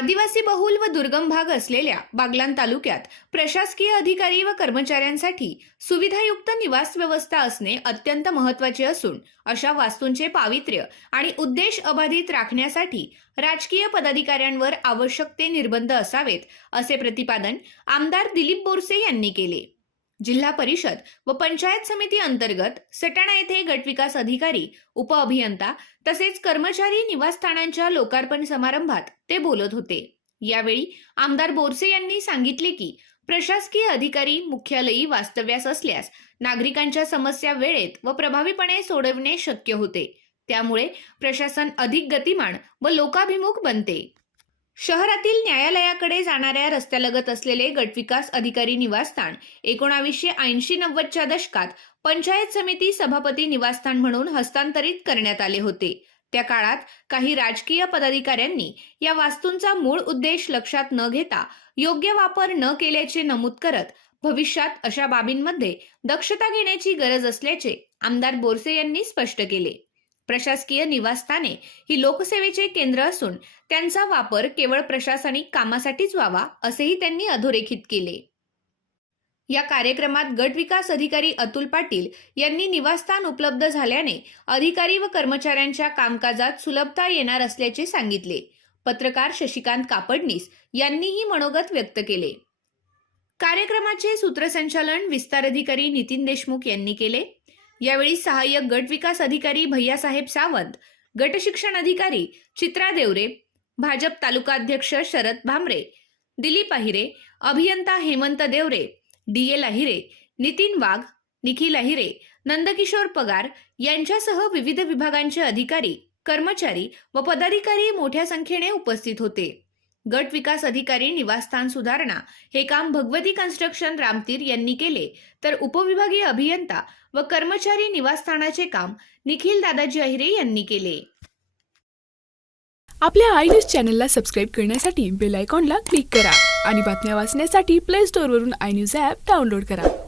आदिवासी बहुल व दुर्गम भाग असलेल्या बागलाण तालुक्यात प्रशासकीय अधिकारी व कर्मचाऱ्यांसाठी सुविधायुक्त निवास व्यवस्था असणे अत्यंत महत्त्वाचे असून अशा वास्तूंचे पावित्र्य आणि उद्देश अबाधित राखण्यासाठी राजकीय पदाधिकाऱ्यांवर आवश्यक ते निर्बंध असावेत असे प्रतिपादन आमदार दिलीप बोरसे यांनी केले। जिल्हा परिषद व पंचायत समिती अंतर्गत सटाणा येथे गटविकास अधिकारी, उपअभियंता तसेच कर्मचारी निवासस्थानांच्या लोकार्पण समारंभात ते बोलत होते। यावेळी आमदार बोरसे यांनी सांगितले की प्रशासकीय अधिकारी मुख्यालयी वास्तव्यास असल्यास नागरिकांच्या समस्या वेळेत व प्रभावीपणे सोडवणे शक्य होते। त्यामुळे प्रशासन अधिक गतिमान व लोकाभिमुख बनते। शहरातील न्यायालयाकडे जाणाऱ्या रस्त्यालगत असलेले गटविकास अधिकारी निवासस्थान 1980-90च्या दशकात पंचायत समिती सभापती निवासस्थान म्हणून हस्तांतरित करण्यात आले होते। त्या काळात काही राजकीय पदाधिकाऱ्यांनी या वास्तूंचा मूळ उद्देश लक्षात न घेता योग्य वापर न केल्याचे नमूद करत भविष्यात अशा बाबींमध्ये दक्षता घेण्याची गरज असल्याचे आमदार बोरसे यांनी स्पष्ट केले। प्रशासकीय निवासस्थाने ही लोकसेवेचे केंद्र असून त्यांचा वापर केवळ प्रशासनिक कामासाठीच व्हावा असेही त्यांनी अधोरेखित केले। या कार्यक्रमात गट विकास अधिकारी अतुल पाटील यांनी निवासस्थान उपलब्ध झाल्याने अधिकारी व कर्मचाऱ्यांच्या कामकाजात सुलभता येणार असल्याचे सांगितले। पत्रकार शशिकांत कापडनीस यांनीही मनोगत व्यक्त केले। कार्यक्रमाचे सूत्रसंचालन विस्तार अधिकारी नितीन देशमुख यांनी केले। यावेळी सहाय्यक गट विकास अधिकारी भैयासाहेब सावंत, गट शिक्षण अधिकारी चित्रा देवरे, भाजप तालुका अध्यक्ष शरद भामरे, दिलीप अहिरे, अभियंता हेमंत देवरे, DL अहिरे, नितीन वाघ, निखिल अहिरे, नंदकिशोर पगार यांच्यासह विविध विभागांचे अधिकारी, कर्मचारी व पदाधिकारी मोठ्या संख्येने उपस्थित होते। गट विकास अधिकारी निवासस्थान सुधारणा हे काम भगवती कन्स्ट्रक्शन रामतीर यांनी केले, तर उपविभागीय अभियंता व कर्मचारी निवासस्थानाचे काम निखिल दादाजी अहिरे यांनी केले। आपल्या आय न्यूज चॅनलला सबस्क्राईब करण्यासाठी बेल आयकॉनला क्लिक करा आणि बातम्या वाचण्यासाठी प्ले स्टोअरवरून आय न्यूज ॲप डाउनलोड करा।